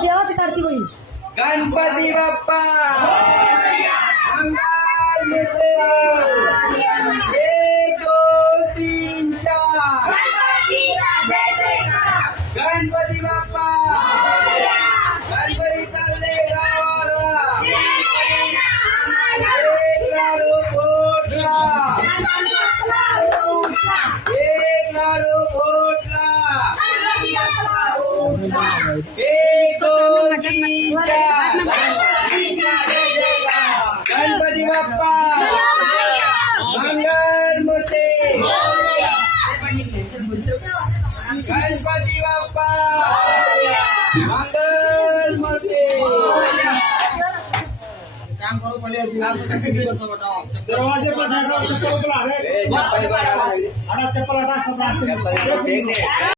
देवाची कार्ती बहीण गणपती बाप्पा मंगल मूर्ती 1 2 3 4 गणपती बाप्पा गणपती चालले गावाला एक लाडू फुटला एक लाडू फुटला 1 2 3 4 गणपती बाप्पा मंगल मूर्ती गणपती बाप्पा मंगल मूर्ती काम करो पहले दरवाजे पर चप्पल हटा सब रास्ते